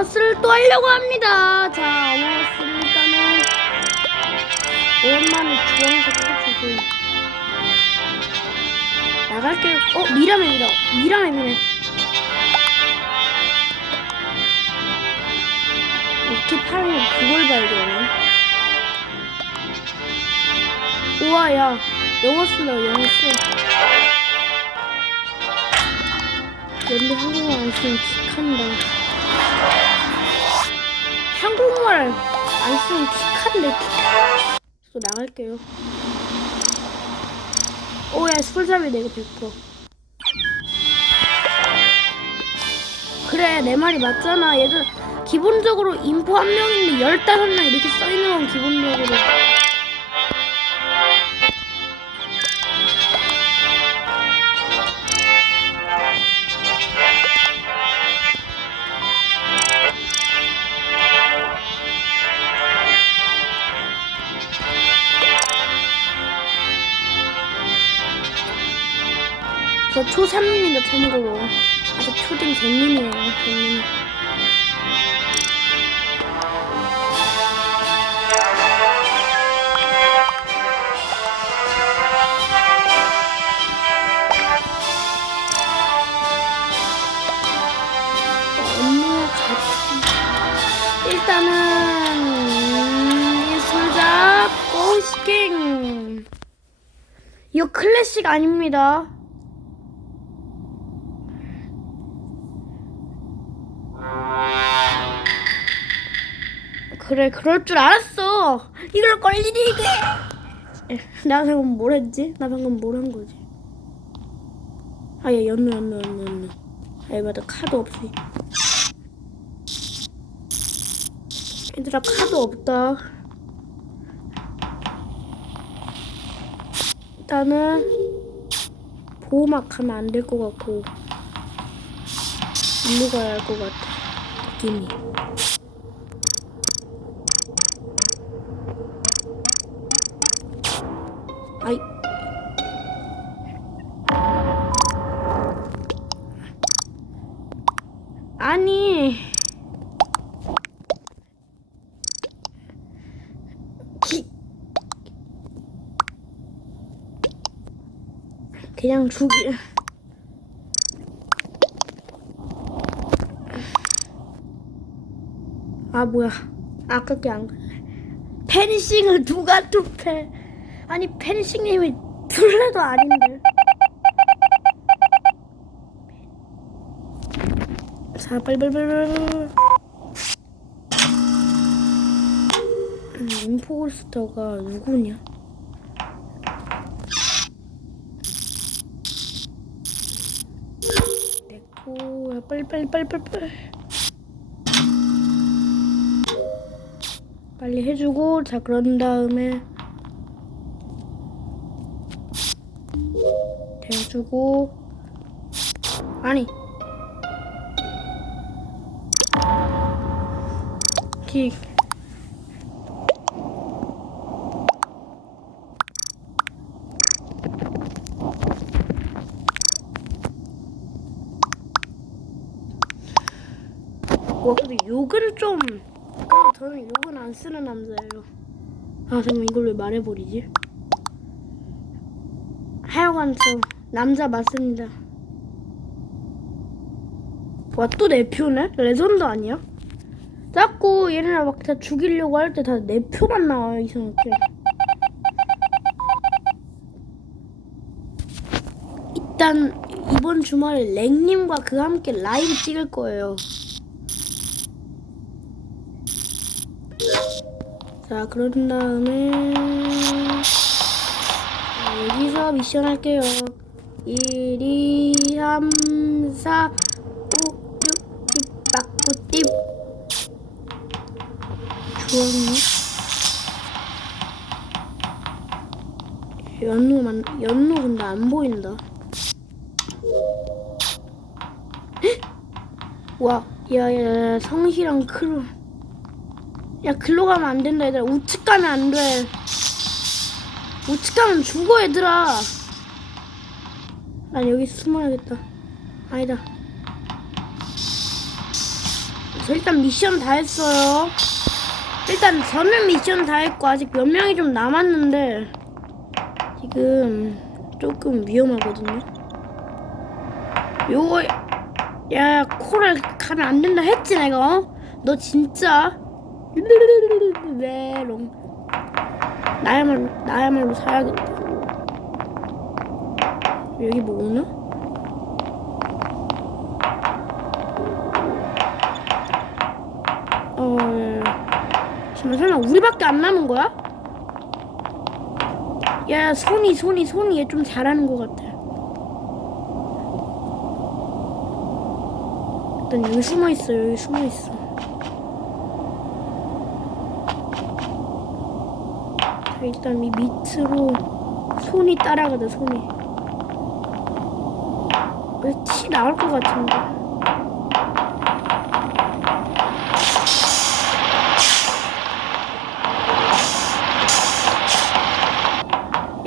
어머머스를 또 하려고 합니다. 자, 어머머스를 일단은 오랜만에 주황색 해주고 나갈게요. 어, 미라맵이다. 미라맵이네. 이렇게 파면 그걸 발견해. 우와, 야. 영어 쓴다, 영어 써. 연대 한국말 안 쓰면 킥한다. 한국말 안 쓰면 킥. 또 나갈게요. 오야, 술잡이 내가 100%. 그래, 내 말이 맞잖아. 얘들, 기본적으로 인포 한 명인데 15명 이렇게 써있는 건 기본적으로. 참고로. 아직 초딩 잼민이에요, 잼민이. 업무 같이. 일단은, 음, 예술자 고시킹. 이거 클래식 아닙니다. 그래 그럴 줄 알았어. 이럴 걸리니 이게. 나 방금 뭘 했지? 나 방금 뭘 한 거지? 아얘 연루 연루 연루 연루 아얘 맞아. 카드 없이. 얘들아 카드 없다. 일단은 보호막 하면 안 될 것 같고 일로 가야 할 것 같아? 느낌이 아이. 아니. 기... 그냥 죽이. 아 뭐야 아깝게 안 갈래 페니싱을 누가 투패 아니 페니싱님이 둘레도 아닌데. 자 빨리빨리빨리 음, 인포스터가 누구냐? 됐고 야, 빨리빨리빨리빨리. 빨리 해주고 자 그런 다음에 주고. 아니. 킥 와 근데 욕은 좀 아, 저는 욕은 안 쓰는 남자예요. 아 잠깐 이걸 왜 말해버리지? 하여간 저 남자 맞습니다. 와 또 내 표네? 레전드 아니야? 자꾸 얘네가 막다 죽이려고 할 때 다 내 표만 나와요 이상하게. 일단 이번 주말에 랭님과 그 함께 라이브 찍을 거예요. 자 그런 다음에 자, 여기서 미션 할게요. 1, 2, 3, 4, 5, 6, 7, 빠꾸띠. 주웠네. 연루만, 연루 근데 안 보인다. 헉! 와, 야, 야, 야, 성시랑 크루. 야, 글로 가면 안 된다, 얘들아. 우측 가면 안 돼. 우측 가면 죽어 얘들아 난 여기 숨어야겠다 아니다 저 일단 미션 다 했어요. 일단 저는 미션 다 했고 아직 몇 명이 좀 남았는데 지금 조금 위험하거든요. 요거 야 코를 가면 안 된다 했지 내가 어? 너 진짜 메롱 나야말로 나야말로 사야겠다. 여기 뭐 오나? 어, 예. 잠깐 설마 우리밖에 안 남은 거야? 야, 손이 손이 손이 얘 좀 잘하는 것 같아. 일단 여기 숨어 있어, 여기 숨어 있어. 자, 일단 이 밑으로 손이 따라가다 손이. 여기 티 나올 것 같은데.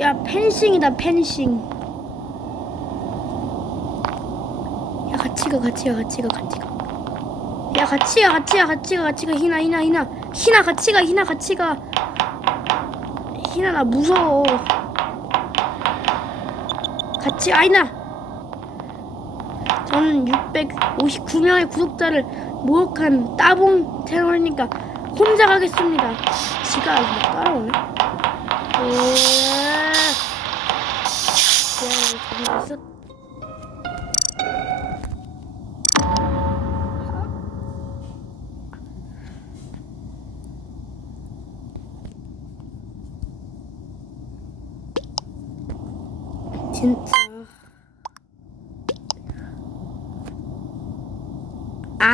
야 펜싱이다 펜싱. 야 같이 가 같이 가 같이 가 같이 가 야 같이 가 같이 가 같이 가 같이 가. 희나 희나 희나. 희나 같이 가 희나 같이 가. 희나 나 무서워. 같이 가 희나 저는 659명의 구독자를 모욕한 따봉 채널이니까 혼자 가겠습니다. 지가 막 따라오네? 으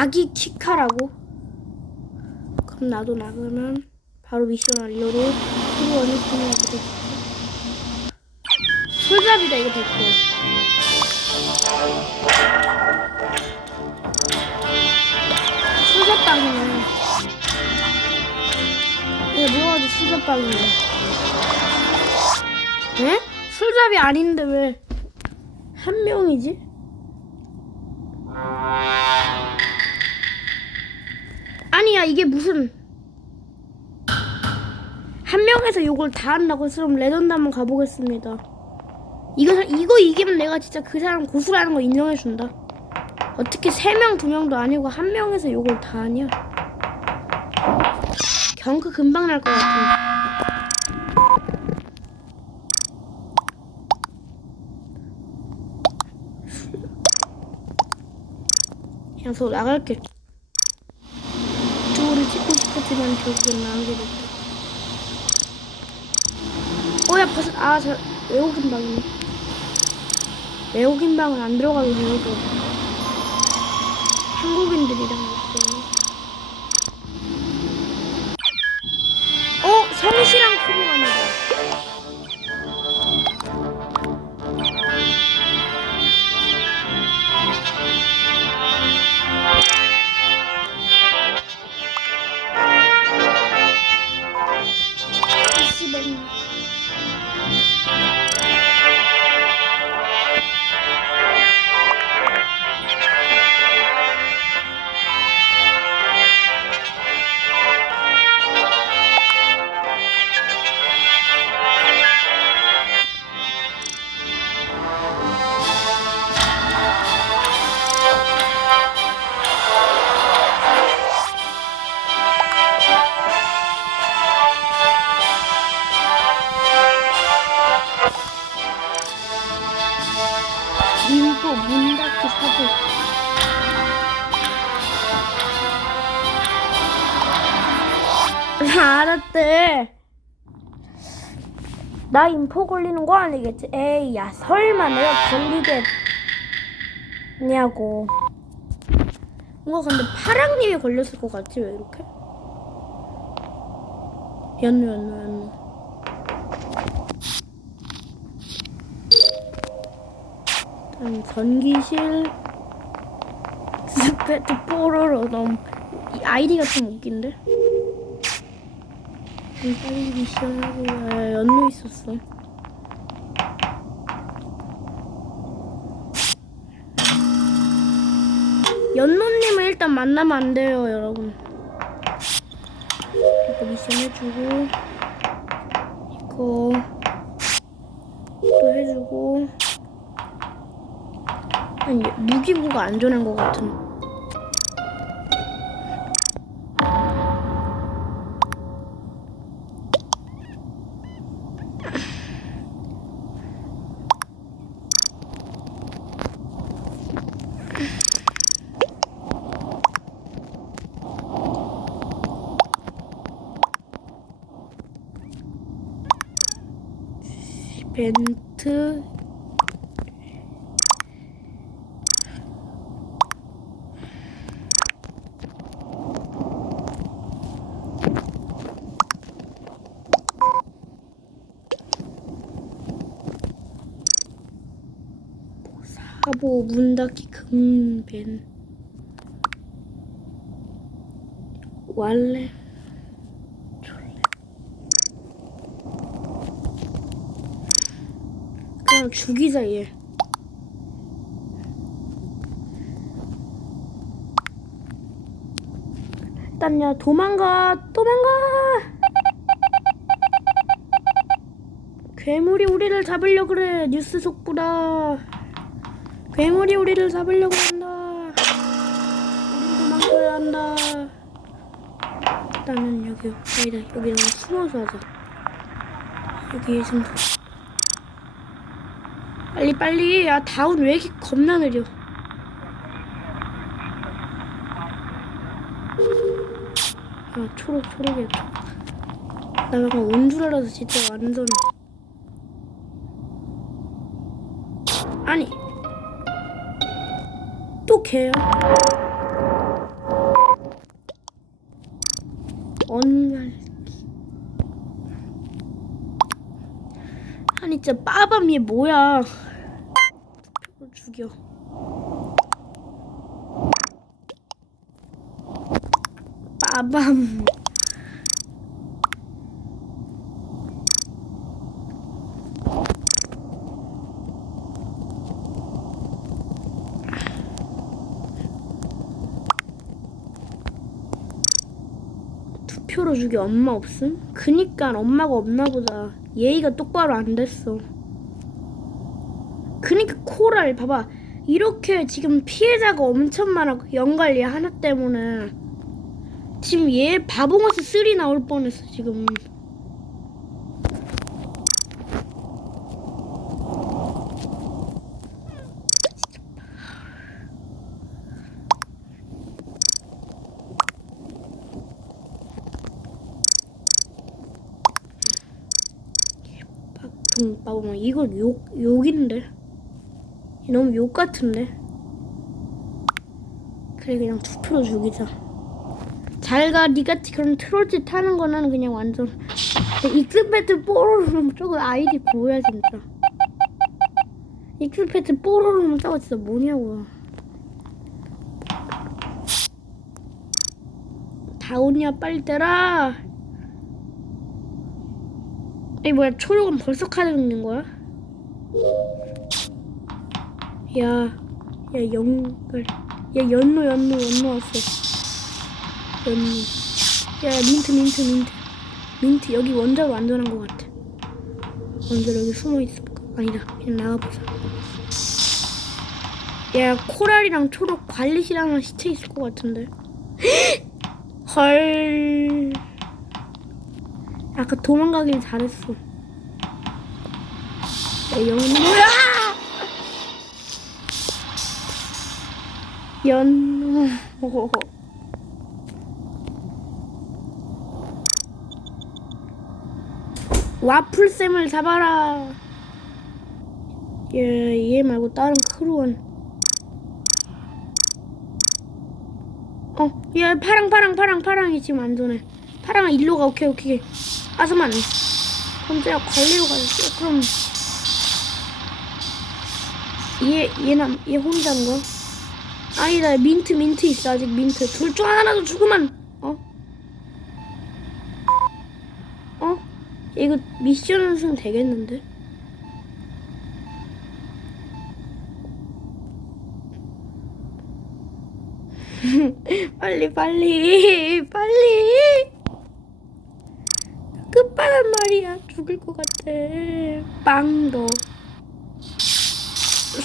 아기 키카라고? 그럼 나도 나가면 바로 미션 완료로 새로 원을 통해하게 돼. 술잡이다 이거 100%. 술잡빵이네. 이거 뭐가 도 술잡빵이네. 에? 술잡이 아닌데 왜 한 명이지? 야 이게 무슨 한 명에서 요걸 다 한다고 그럼 레전드 한번 가보겠습니다. 이거 이거 이기면 내가 진짜 그 사람 고수라는 거 인정해 준다. 어떻게 세 명 두 명도 아니고 한 명에서 요걸 다 하냐? 경크 금방 날 것 같은데. 그냥 저 나갈게. 결국엔 나오게 됐다. 어야 벌써 아저 외국인 방이네. 외국인 방은 안 들어가도 되고 한국인들이랑 나 인포 걸리는 거 아니겠지? 에이, 야, 설마 내가 걸리겠냐고. 뭔가 근데 파랑님이 걸렸을 것 같지? 왜 이렇게? 연우, 연우, 연우. 일단 전기실 스페트 뽀로로 너무 이 아이디가 좀 웃긴데? 좀 빨리 미션하고 야, 연루 있었어 연노님을 일단 만나면 안 돼요, 여러분. 이거 미션 해주고 이거 또 해주고 아니 무기고가 안전한 것 같은. 벤트. 사보 문 닫기 금벤. 왈레 그냥 죽이자 얘. 일단 야 도망가 도망가. 괴물이 우리를 잡으려 그래 뉴스 속보다. 괴물이 우리를 잡으려고 한다. 우린 도망가야 한다. 일단은 여기 여기다 여기랑 숨어서 하자. 여기 좀 빨리 빨리. 야 다운 왜 이렇게 겁나 느려? 아 초록 초록이야. 나 방금 온줄 알아서 진짜 완전. 아니. 또 개야? 언말 아니 진짜 빠밤 얘 뭐야 죽여. 빠밤. 투표로 죽여 엄마 없음? 그니까 엄마가 없나 보다. 예의가 똑바로 안 됐어 그니까 코랄 봐봐. 이렇게 지금 피해자가 엄청 많아. 연관리 하나 때문에. 지금 얘 바보같이 쓰리 나올 뻔했어 지금. 빡 봐봐 이거 욕 욕인데 너무 욕 같은데. 그래 그냥 투표로 죽이자. 잘가. 니같이 그런 트롤짓 하는 거는 그냥 완전 익스페트 뽀로로 저거 아이디 뭐야 진짜. 익스페트 뽀로로 저거 진짜 뭐냐고. 다오냐 빨리 때라. 이 뭐야 초록은 벌써 카드 긁는 거야? 야, 야 연글, 야 연노 연노 연노 왔어. 연노. 야 민트 민트 민트 민트 여기 원자로 안전한 것 같아. 원자 여기 숨어 있을 거 아니다. 그냥 나가보자. 야 코랄이랑 초록 관리실하면 시체 있을 것 같은데. 헐. 아까 도망가길 잘했어. 야, 영은 뭐야? 연. 와플쌤을 잡아라. 얘, 얘 말고 다른 크루원. 어, 얘 파랑, 파랑, 파랑, 파랑이 지금 안전해. 파랑아, 일로 가. 오케이, 오케이. 아스만. 혼자 관리로 가야지. 그럼. 얘, 얘는, 얘 혼자인가? 아니다, 민트, 민트 있어. 아직 민트. 둘 중 하나라도 죽으면, 어? 어? 이거 미션 우승 되겠는데? 빨리 빨리 빨리 끝바람 말이야 죽을 것 같아 빵도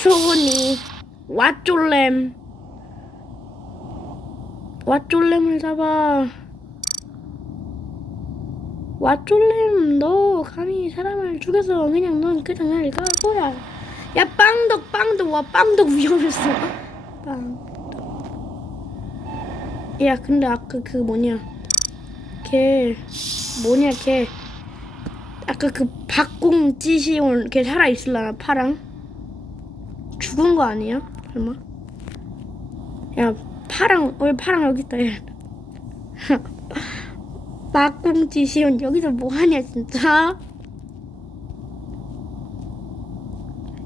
소은이 왓쫄렘 왓쫄렘을 잡아. 왓쫄렘 너 감히 사람을 죽여서 그냥 넌 그냥 날 가고야. 야 빵덕 빵덕 와 빵덕 위험했어. 빵야 근데 아까 그 뭐냐. 걔 뭐냐 걔. 아까 그 박공 찌시온 걔 살아 있을라나 파랑? 죽은 거 아니야 설마? 야 파랑 왜 파랑 여기 있다 얘. 박공 찌시온 여기서 뭐하냐 진짜?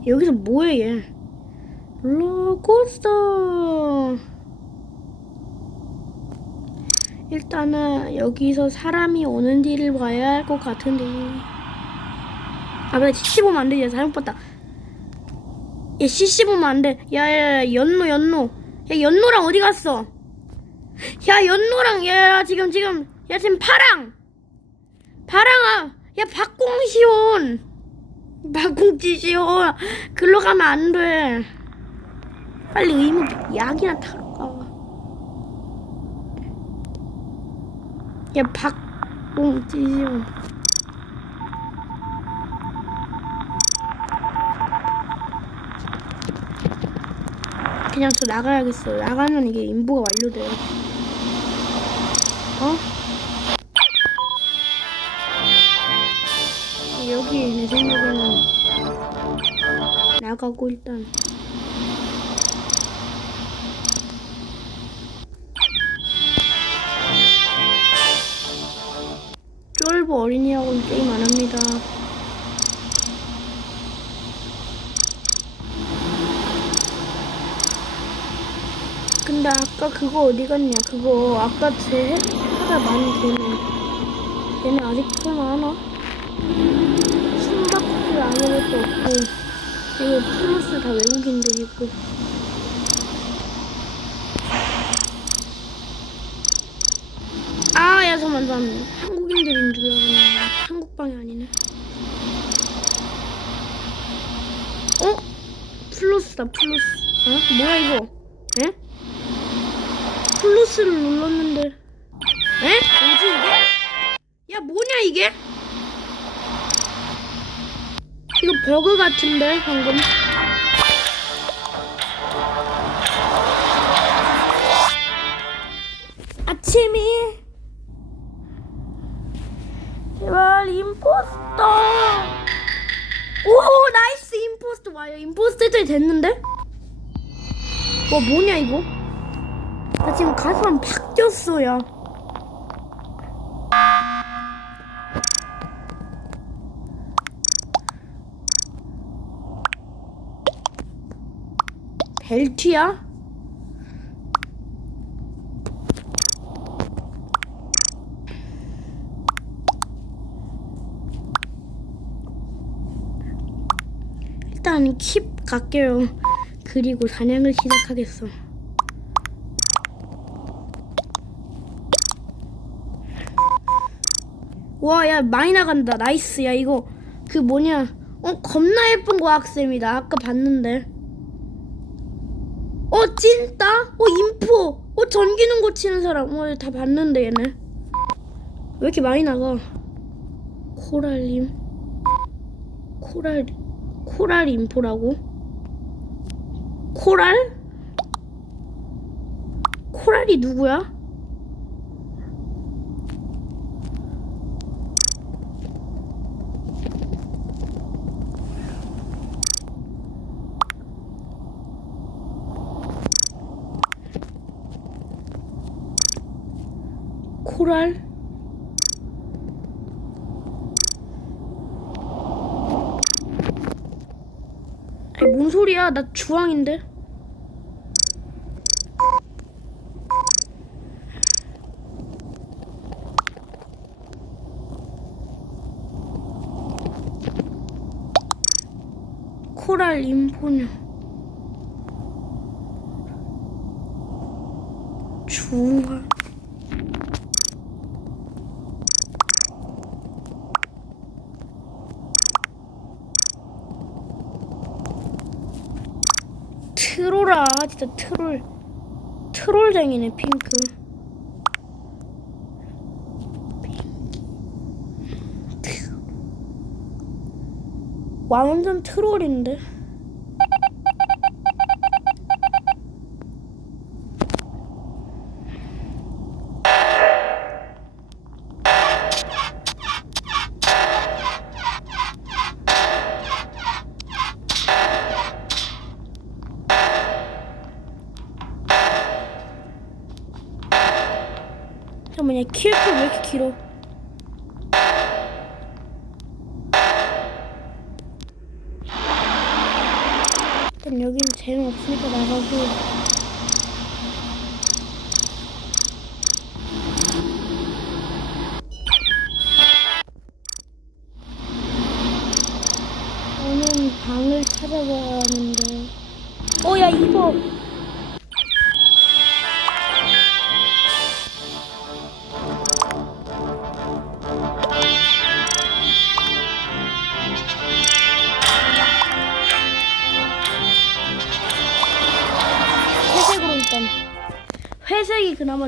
여기서 뭐해 얘? 롤러코스터! 일단은 여기서 사람이 오는지를 봐야 할 것 같은데. 아 근데 CC 보면 안 돼. 야 잘못 봤다. 야 CC 보면 안돼. 야야야 연노 연노 야 연노랑 어디 갔어? 야 연노랑 야 지금 지금. 야 지금 파랑. 파랑아 야 박공시온. 박공지시온. 글로 가면 안 돼. 빨리 의무 약이나 타러 가. 야, 박봉지용. 그냥 저 나가야겠어. 나가면 이게 인보가 완료돼요. 어? 여기 내 생각에는 나가고 일단 쫄보 어린이하고는 게임 안 합니다. 근데 아까 그거 어디 갔냐? 그거 아까 제 하다 많이 걔네. 걔네 아직도 하나? 숨바꼭질 아무것도 없고 이거 플러스 다 외국인들이고 아, 야, 잠깐만, 난 한국인들인 줄 알았네. 한국방이 아니네. 어? 플러스다, 플러스. 어? 뭐야, 이거? 에? 플러스를 눌렀는데. 에? 뭐지, 이게? 야, 뭐냐, 이게? 이거 버그 같은데, 방금. 아침이 제발 임포스터 오 나이스 임포스터 와요 임포스터 됐는데 와 뭐냐 이거 나 지금 가슴 바뀌었어요 벨트야? 일단 킵 갈게요. 그리고 사냥을 시작하겠어. 와, 야, 많이 나간다. 나이스. 야, 이거, 그 뭐냐. 어, 겁나 예쁜 과학쌤이다. 아까 봤는데. 어, 찐따? 어, 인포. 어, 전기능 고치는 사람. 어, 다 봤는데, 얘네. 왜 이렇게 많이 나가? 코랄님. 코랄, 코랄 인포라고? 코랄? 코랄이 누구야? 코랄? 아니 뭔 소리야? 나 주황인데. 코랄 인포녀. 붕화. 트롤아 진짜 트롤 트롤쟁이네 핑크. 완전 트롤인데 잠깐만 야 킬프 왜 이렇게 길어? 일단 여기는 재미없으니까 나가고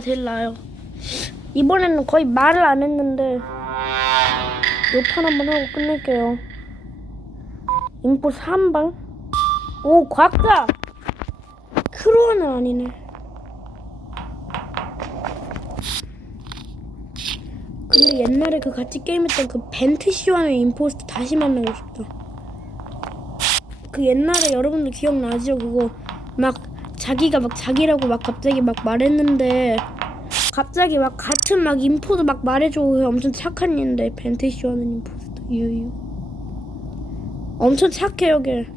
제일 나아요? 이번에는 거의 말을 안 했는데 요판 한번 하고 끝낼게요. 인포 3방? 오 과학자! 크루어는 아니네. 근데 옛날에 그 같이 게임했던 그 벤트시와의 임포스터 다시 만나고 싶다. 그 옛날에 여러분들 기억나죠? 그거 막 자기가 막 자기라고 막 갑자기 막 말했는데 갑자기 막 같은 막 인포도 막 말해주고 그 엄청 착한 인데 벤테시오하는 임포스터. 유유. 엄청 착해요 걔.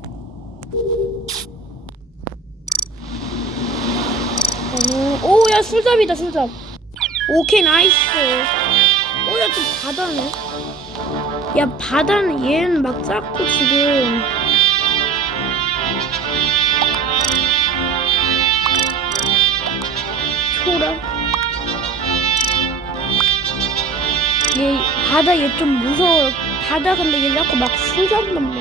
오야 술잡이다 술잡. 오케이 나이스. 오야 좀 바다네. 야 바다는 얘는 막 작고 지금 얘 바다 얘 좀 무서워. 바다 근데 얘 자꾸 막 수잡단 말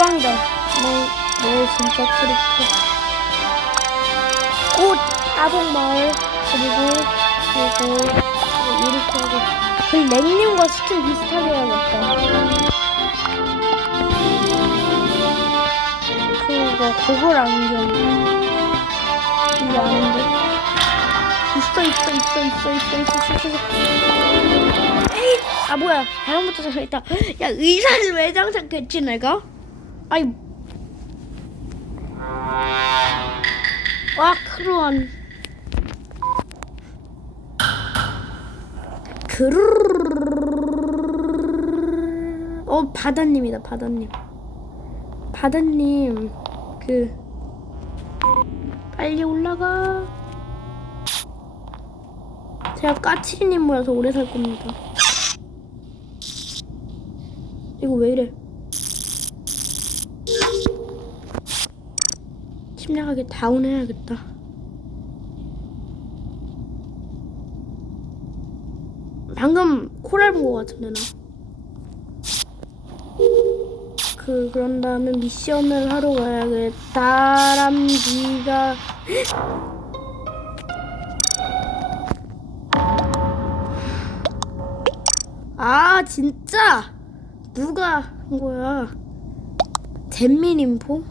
오 주황이다. 너, 너 진짜 크리터. 오 따봉말 그리고 그리고 이렇게 하고. 그 랭님과 스킨 비슷하게 해야겠다. 그거 그걸 안경 이게 아닌데 있어 있어 있어 있어 있어 있어 있어 있어 에이 아 뭐야 잘못부터 잘했다 야 의사는 왜 장착했지 내가 아이. 와 크루안 그르르 어 바다님이다 바다님. 바다님 그. 빨리 올라가. 제가 까치리님 모여서 오래 살 겁니다. 이거 왜 이래 침략하게 다운해야겠다 방금 코랄 본 거 같은데 나 그 그런 다음에 미션을 하러 가야겠다. 람쥐가 아 진짜 누가 한 거야? 잼민인포?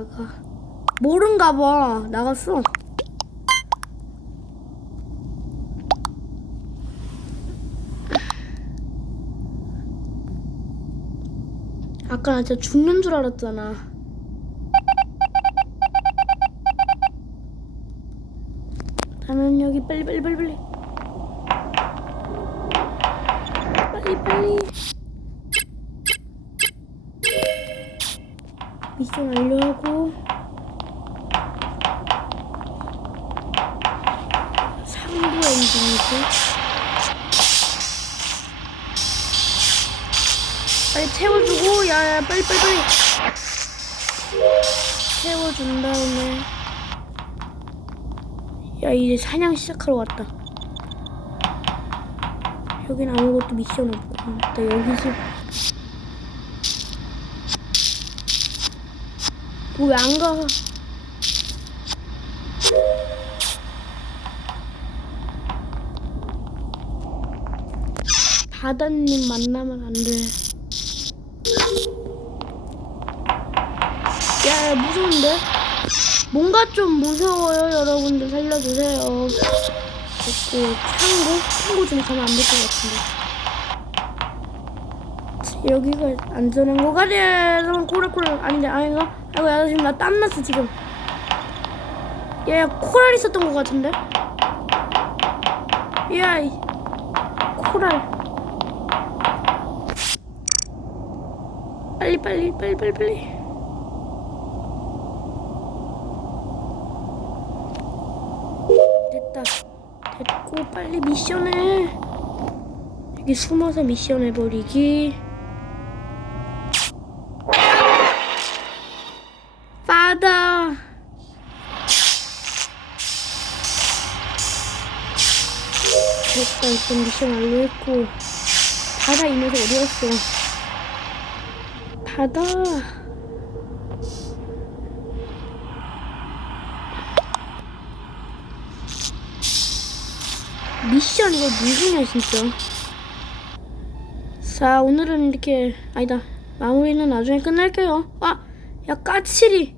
나가. 모른가 봐. 나갔어. 아까 나 진짜 죽는 줄 알았잖아. 나는 여기 빨리 빨리 빨리 빨리 빨리 빨리 미션 완료하고. 상부 엔진이지. 빨리 채워주고 야야 빨리 빨리 빨리. 채워준 다음에. 야 이제 사냥 시작하러 왔다. 여긴 아무것도 미션 없고 나 여기서 왜 안 가? 바다님 만나면 안 돼. 야, 야, 무서운데? 뭔가 좀 무서워요, 여러분들 살려주세요. 됐고, 창고? 창고 좀 가면 안 될 것 같은데. 여기가 안전한 거 같아. 여러분, 코랄코랄. 아닌데, 아닌가? 아이고, 야, 지금 나 땀났어, 지금. 야, 야, 코랄 있었던 것 같은데? 야, 이 코랄. 빨리, 빨리, 빨리, 빨리, 빨리. 됐다. 됐고, 빨리 미션해. 여기 숨어서 미션 해버리기. 일단 미션 완료했고. 바다 이 녀석 어디 갔어? 바다. 미션 이거 누구냐 진짜. 자 오늘은 이렇게 아니다 마무리는 나중에 끝낼게요. 아, 야 까칠이.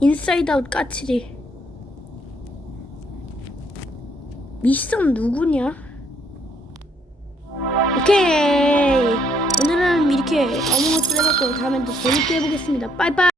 인사이드 아웃 까칠이. 미션 누구냐? 오케이. 오늘은 이렇게 어묵을 해봤고 다음엔 또 재밌게 해보겠습니다. 빠이빠이.